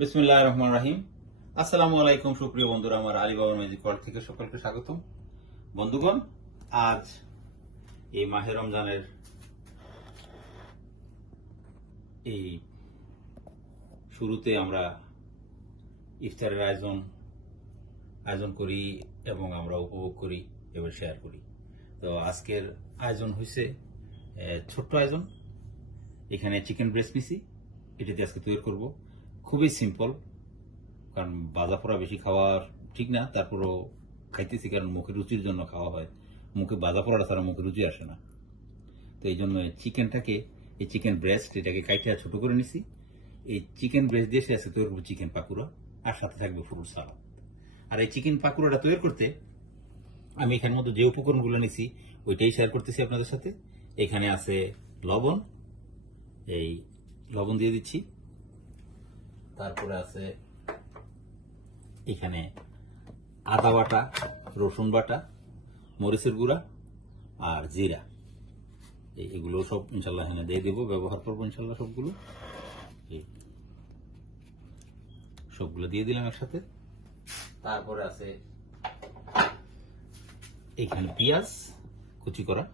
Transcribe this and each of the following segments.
বিসমিল্লাহির রহমানির রহিম। আসসালামু আলাইকুম সুপ্রিয় বন্ধুরা, আমার আলী বাবার ম্যাজিক ওয়ার্ল্ড থেকে সকলকে স্বাগতম। বন্ধুগণ, আজ এই মাহে রমজানের এই শুরুতে আমরা ইফতারের আয়োজন করি এবং আমরা উপভোগ করি এবং শেয়ার করি। তো আজকের আয়োজন হয়েছে ছোট্ট আয়োজন। এখানে চিকেন ব্রেস্ট পিসি, এটাতে আজকে তৈরি করব। খুবই সিম্পল, কারণ বাজা পোড়া বেশি খাওয়া ঠিক না, তারপরও খাইতেছি কারণ মুখে রুচির জন্য খাওয়া হয়। মুখে বাজা পোড়াটা ছাড়া মুখে রুচি আসে না। তো এই জন্য এই চিকেন ব্রেস্ট এটাকে কাইটে ছোট করে নিছি। এই চিকেন ব্রেস্ট দিয়ে আজকে তৈরি করবো চিকেন পাকুড়া, আর সাথে থাকবে ফ্রুট সালাদ। আর এই চিকেন পাকুড়াটা তৈরি করতে আমি এখানের মধ্যে যে উপকরণগুলো নিছি ওইটাই শেয়ার করতেছি আপনাদের সাথে। এখানে আছে লবণ, এই লবণ দিয়ে দিচ্ছি। তারপরে আছে এখানে আদা বাটা, রসুন বাটা, মরিচের গুঁড়া আর জিরা। এগুলো সব ইনশাল্লাহ এখানে দিয়ে দেবো, ব্যবহার করবো ইনশাল্লাহ সবগুলো দিয়ে দিলাম একসাথে। তারপরে আছে এখানে পেঁয়াজ কুচি করা,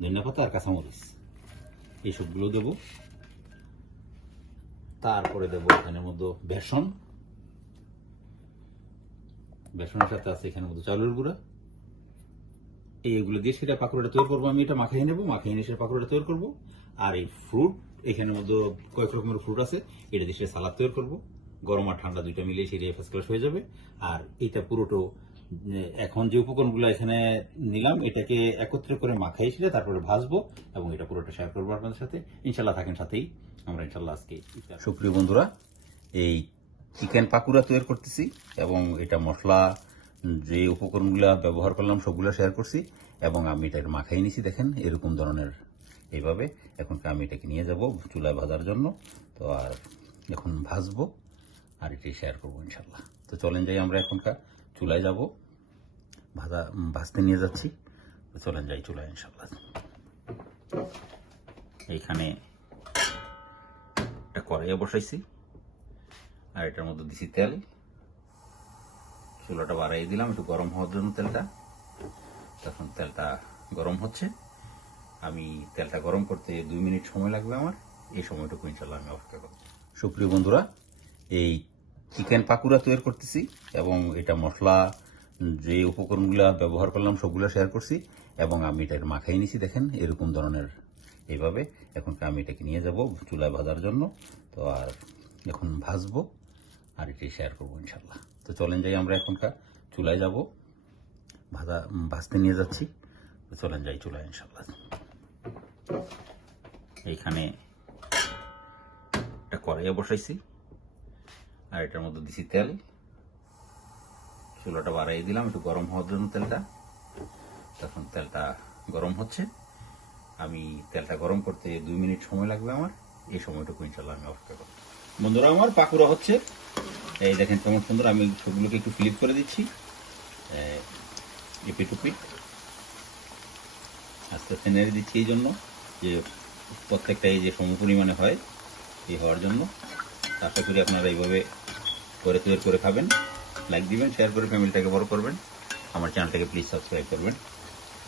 ধনিয়া পাতা আর কাঁচামরিচ, এই সবগুলো দেবো। তারপরে দেবো এখানের মধ্যে বেসনের সাথে আছে এখানের মধ্যে চাউলের গুঁড়া। এইগুলো দিয়ে সেটা পাকোড়াটা তৈরি করবো। আমি এটা মাখিয়ে নেবো, মাখিয়ে নিয়ে সেটা পাকোড়াটা তৈরি করবো। আর এই ফ্রুট, এখানের মধ্যে কয়েক রকমের ফ্রুট আছে, এটা দিয়ে সেটা সালাদ তৈরি করবো। গরম আর ঠান্ডা দুইটা মিলিয়ে সেটা ফার্স্ট ক্লাস হয়ে যাবে। আর এটা পুরোটো এখন যে উপকরণগুলো এখানে নিলাম, এটাকে একত্রে করে মাখাই সেটা তারপরে ভাজবো এবং এটা পুরোটা শেয়ার করবো আপনাদের সাথে। ইনশাল্লাহ থাকেন সাথেই। আমরা ইনশাল্লাহ আজকে সুপ্রিয় বন্ধুরা, এই চিকেন পাকুড়া তৈরি করতেছি এবং এটা মশলা যে উপকরণগুলো ব্যবহার করলাম সবগুলো শেয়ার করছি এবং আমি এটা মাখাই নিছি। দেখেন এরকম ধরনের এইভাবে। এখন আমি এটাকে নিয়ে যাব চুলায় ভাজার জন্য। তো আর এখন ভাজবো আর এটাই শেয়ার করবো ইনশাল্লাহ। তো চলেন যাই, আমরা এখনকার চুলায় যাব, ভাজতে নিয়ে যাচ্ছি। তো চলেন যাই চুলায় ইনশাল্লাহ। এইখানে একটা কড়াইয়ে বসাইছি আর এটার মধ্যে দিছি তেল। চুলাটা বাড়াই দিলাম একটু গরম হওয়ার জন্য তেলটা। তখন তেলটা গরম হচ্ছে, আমি তেলটা গরম করতে 2 মিনিট সময় লাগবে আমার। এই সময়টুকু ইনশাল্লাহ আমি অপেক্ষা করব। সুপ্রিয় বন্ধুরা, এই চিকেন পাকুড়া তৈরি করতেছি এবং এটা মশলা যে উপকরণগুলো ব্যবহার করলাম সবগুলো শেয়ার করছি এবং আমি এটাকে মাখাই নিছি। দেখেন এরকম ধরনের এইভাবে। এখন আমি এটাকে নিয়ে যাব চুলায় ভাজার জন্য। তো আর এখন ভাজবো আর এটাই শেয়ার করবো ইনশাল্লাহ। তো চলেন যাই, আমরা এখনকার চুলায় যাব, ভাজতে নিয়ে যাচ্ছি। তো চলেন যাই চুলায় ইনশাল্লাহ। এইখানে একটা কড়াইয়ে বসাইছি আর এটার মধ্যে দিছি তেল। চুলাটা বাড়াই দিলাম একটু গরম হওয়ার জন্য তেলটা। তখন তেলটা গরম হচ্ছে, আমি তেলটা গরম করতে 2 মিনিট সময় লাগবে আমার। এই সময়টুকু ইনশাল্লাহ আমি অপেক্ষা করব। বন্ধুরা, আমার পাকুড়া হচ্ছে, এই দেখেন কেমন সুন্দর। আমি সবগুলোকে একটু ফ্লিপ করে দিচ্ছি এপিট ওপিট, আস্তে আস্তে নেড়ে দিচ্ছি এই জন্য যে প্রত্যেকটা এই যে সম পরিমাণে হয় এই হওয়ার জন্য। আশা করি আপনারা এইভাবে করে তৈরি করে খাবেন। লাইক দিবেন, শেয়ার করে ফ্যামিলিটাকে বড় করবেন, আমার চ্যানেলটাকে প্লিজ সাবস্ক্রাইব করবেন।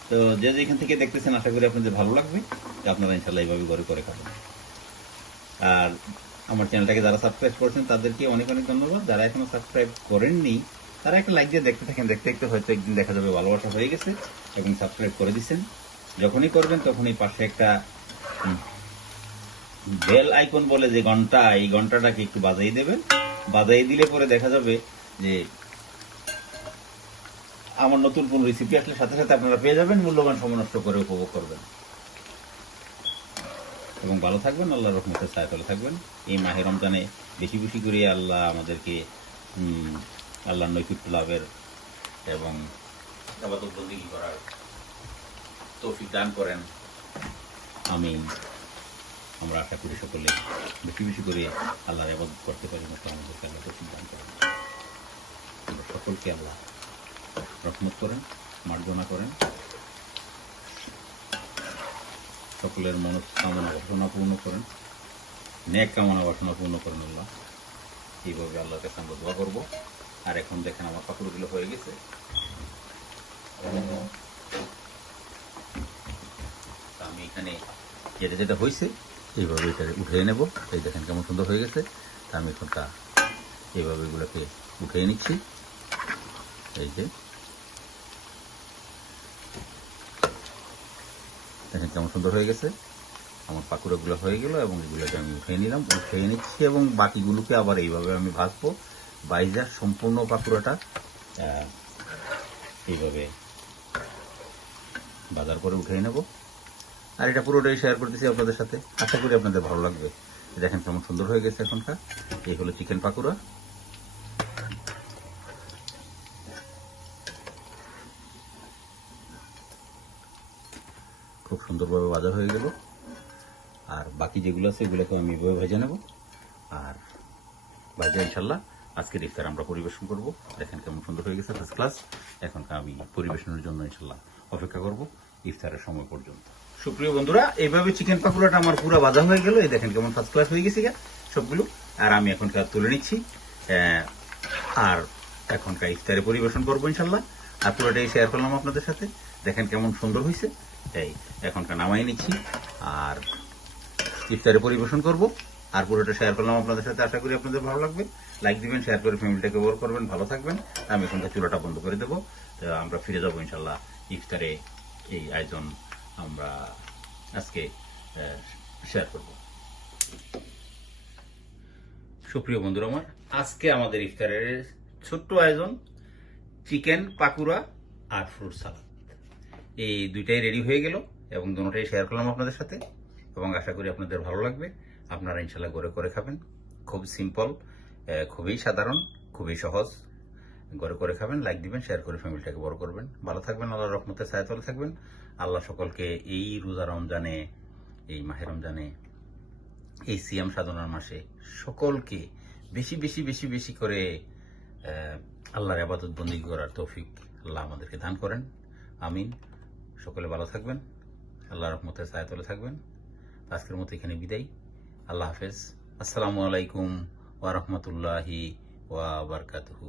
তো যে যেখান থেকে দেখতেছেন আশা করি আপনাদের ভালো লাগবে, আপনারা ইনশাল্লাহ এইভাবে করে খাবেন। আর আমার চ্যানেলটাকে যারা সাবস্ক্রাইব করেছেন তাদেরকে অনেক অনেক ধন্যবাদ। যারা এখনো সাবস্ক্রাইব করেননি তারা একটা লাইক দিয়ে দেখতে থাকেন, দেখতে দেখতে হয়তো একদিন দেখা যাবে ভালোবাসা হয়ে গেছে এবং সাবস্ক্রাইব করে দিচ্ছেন। যখনই করবেন তখনই পাশে একটা বেল আইকন বলে যে ঘন্টা, এই ঘন্টাটাকে একটু বাজাই দেবেন। বাজাই দিলে পরে দেখা যাবে যে আমার নতুন কোন রেসিপি আসলে সাথে সাথে আপনারা পেয়ে যাবেন, মূল্যবান সময় নষ্ট করে উপভোগ করবেন এবং ভালো থাকবেন। আল্লাহর রহমতের ছায়াতলে থাকবেন। এই মাহে রমজানে বেশি বেশি করে আল্লাহ আমাদেরকে আল্লাহর নৈকট্য লাভের এবং ইবাদত বন্দেগী করার তৌফিক দান করেন। আমরা আশা করি সকলে বেশি বেশি করে আল্লাহর ইবাদত করতে পারি, মতো আমাদেরকে আল্লাহ তৌফিক দান করেন। আমরা সকলকে আল্লাহ রহমত করেন, মার্জনা করেন, সকলের মনস্কামনা বাসনা পূর্ণ করেন, নেক কামনা বাসনা পূর্ণ করেন আল্লাহ। এইভাবে আল্লাহর কাছে আমরা দোয়া করবো। আর এখন দেখেন আমার পাকুড়গুলো হয়ে গেছে। আমি এখানে যেটা যেটা হয়েছে এইভাবে এটা উঠিয়ে নেব। এই দেখেন কেমন সুন্দর হয়ে গেছে। তা আমি এখনটা এইভাবে এগুলোকে উঠিয়ে নিচ্ছি। এই যে দেখেন কেমন সুন্দর হয়ে গেছে। আমার পাকুড়াগুলো হয়ে গেল এবং এগুলোকে আমি উঠিয়ে নিলাম, উঠিয়ে নিচ্ছি এবং বাকিগুলোকে আবার এইভাবে আমি ভাজবো। বাইজার সম্পূর্ণ পাকুড়াটা এইভাবে বাজার করে উঠিয়ে নেব। আর এটা পুরোটাই শেয়ার করতেছি আপনাদের সাথে, আশা করি আপনাদের ভালো লাগবে। দেখেন কেমন সুন্দর হয়ে গেছে এখনকার। এই হলো চিকেন পাকুড়া। খুব সুন্দরভাবে ভাজা হয়ে গেল। আর বাকি যেগুলো আছে এগুলোকে আমি এভাবে ভেজে নেব। আর ভাজা ইনশাল্লাহ আজকের ইফতার আমরা পরিবেশন করব। দেখেন কেমন সুন্দর হয়ে গেছে, ফার্স্ট ক্লাস। এখনকার আমি পরিবেশনের জন্য ইনশাল্লাহ অপেক্ষা করব ইফতারের সময় পর্যন্ত। সুপ্রিয় বন্ধুরা, এইভাবে চিকেন পাকুড়াটা আমার পুরো ভাজা হয়ে গেল। এই দেখেন কেমন ফার্স্ট ক্লাস হয়ে গেছে সবগুলো। আর আমি এখনকার তুলে নিচ্ছি আর এখনকার ইফতারে পরিবেশন করবো ইনশাল্লাহ। আর পুরোটাই শেয়ার করলাম আপনাদের সাথে। দেখেন কেমন সুন্দর হয়েছে। এই এখনকার নামাই নিচ্ছি আর ইফতারে পরিবেশন করব। আর পুরোটা শেয়ার করলাম আপনাদের সাথে, আশা করি আপনাদের ভালো লাগবে। লাইক দিবেন, শেয়ার করে ফ্যামিলিটাকে ওয়ার করবেন, ভালো থাকবেন। আমি এখনকার চুলাটা বন্ধ করে দেবো। আমরা ফিরে যাবো ইনশাল্লাহ ইফতারে। এই আয়োজন আমরা আজকে শেয়ার করব। সুপ্রিয় বন্ধুরা আমার, আজকে আমাদের ইফতারের ছোট্ট আয়োজন চিকেন পাকুড়া আর ফ্রুট সালাদ। এই দুইটাই রেডি হয়ে গেল এবং দুটোটাই শেয়ার করলাম আপনাদের সাথে এবং আশা করি আপনাদের ভালো লাগবে। আপনারা ইনশাল্লাহ ঘরে করে খাবেন। খুব সিম্পল, খুবই সাধারণ, খুবই সহজ। ঘরে করে খাবেন, লাইক দিবেন, শেয়ার করে ফ্যামিলিটাকে বড় করবেন। ভালো থাকবেন, আল্লাহর রহমতের ছায়াতলে থাকবেন। আল্লাহ সকলকে এই রোজা রমজানে, এই মাহে রমজানে, এই সিয়াম সাধনার মাসে সকলকে বেশি বেশি বেশি বেশি করে আল্লাহর ইবাদত বন্দেগী করার তৌফিক আল্লাহ আমাদেরকে দান করেন। আমিন। সকলে ভালো থাকবেন, আল্লাহর রহমতের ছায়াতলে থাকবেন। আজকের মতো এখানে বিদায়। আল্লাহ হাফেজ। আসসালামু আলাইকুম ওয়া রাহমাতুল্লাহি ওয়া বারাকাতুহু।